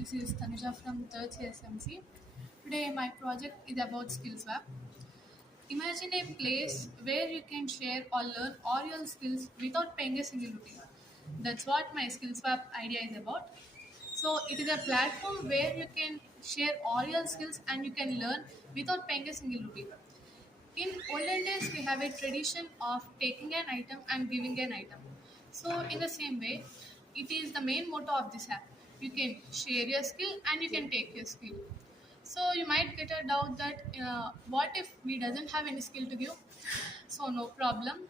This is Tanuja from 3rd CSMC. Today, my project is about SkillSwap. Imagine a place where you can share or learn all your skills without paying a single rupee. That's what my SkillSwap idea is about. So, it is a platform where you can share all your skills and you can learn without paying a single rupee. In olden days, we have a tradition of taking an item and giving an item. So, in the same way, it is the main motto of this app. You can share your skill and you can take your skill. So, you might get a doubt that what if we doesn't have any skill to give? So, no problem.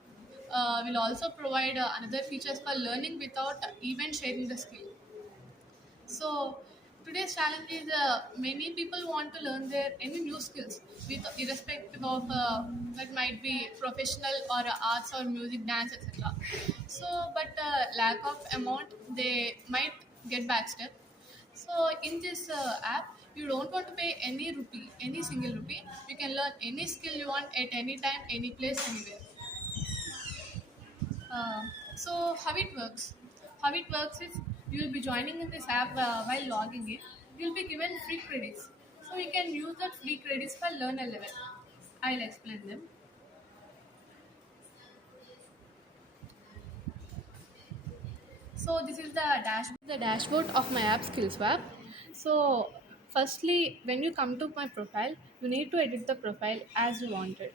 We'll also provide another features for learning without even sharing the skill. So today's challenge is many people want to learn their any new skills with irrespective of that might be professional or arts or music, dance, etc. So, but lack of amount they might get backstep. So in this app, you don't want to pay any rupee, any single rupee. You can learn any skill you want at any time, any place, anywhere. Uh, so how it works is you will be joining in this app while logging in. You'll be given free credits. So you can use that free credits for learn a level. I'll explain them. So this is the dashboard of my app SkillSwap. So firstly, when you come to my profile, you need to edit the profile as you wanted.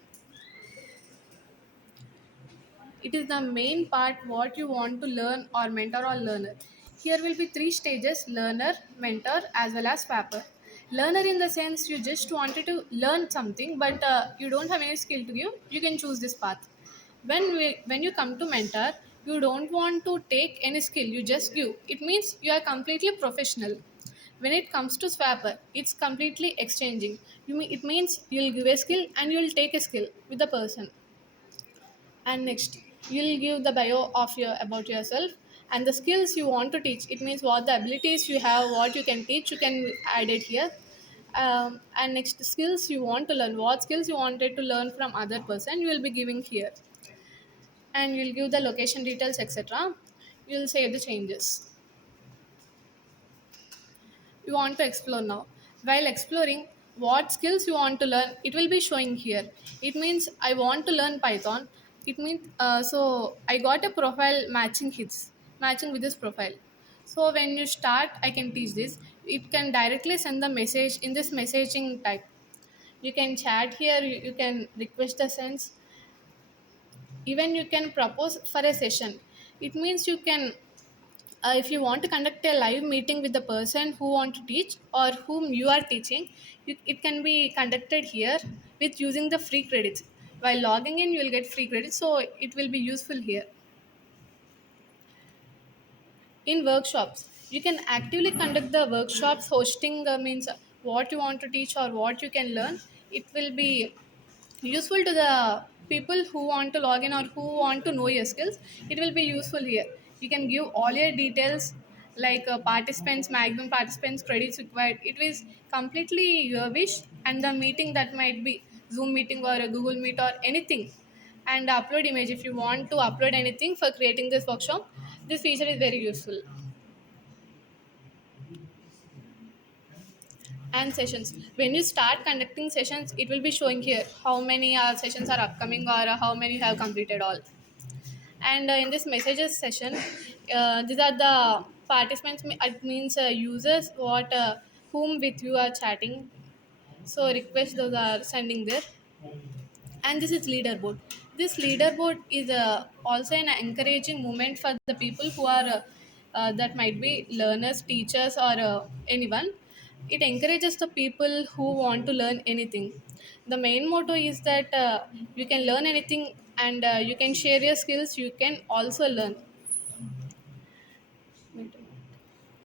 It is the main part what you want to learn or mentor or learner. Here will be three stages: learner, mentor, as well as swapper. Learner in the sense you just wanted to learn something but you don't have any skill to give, you can choose this path. When you come to mentor, you don't want to take any skill, you just give. It means you are completely professional. When it comes to swapper, it's completely exchanging. It means you'll give a skill and you'll take a skill with the person. And next, you'll give the bio of your about yourself and the skills you want to teach. It means what the abilities you have, what you can teach, you can add it here. And next, skills you want to learn, what skills you wanted to learn from other person, you will be giving here. And you'll give the location details, etc. You'll save the changes you want to explore now. While exploring what skills you want to learn, it will be showing here. It means I want to learn Python. It means so I got a profile matching with this profile. So when you start, I can teach this. It can directly send the message in this messaging type. You can chat here. You can request the sense. Even you can propose for a session. It means you can if you want to conduct a live meeting with the person who want to teach or whom you are teaching, it can be conducted here with using the free credits. While logging in, you will get free credits, so it will be useful here. In workshops, you can actively conduct the workshops. Hosting means what you want to teach or what you can learn. It will be useful to the people who want to log in or who want to know your skills. It will be useful here. You can give all your details like participants, maximum participants, credits required. It is completely your wish, and the meeting that might be Zoom meeting or a Google Meet or anything. And upload image if you want to upload anything for creating this workshop. This feature is very useful. And sessions, when you start conducting sessions, it will be showing here how many sessions are upcoming or how many you have completed all. And in this messages session, these are the participants. It means users what whom with you are chatting. So request those are sending there. And this is leaderboard. This leaderboard is also an encouraging moment for the people who are that might be learners, teachers, or anyone. It encourages the people who want to learn anything. The main motto is that you can learn anything, and you can share your skills, you can also learn.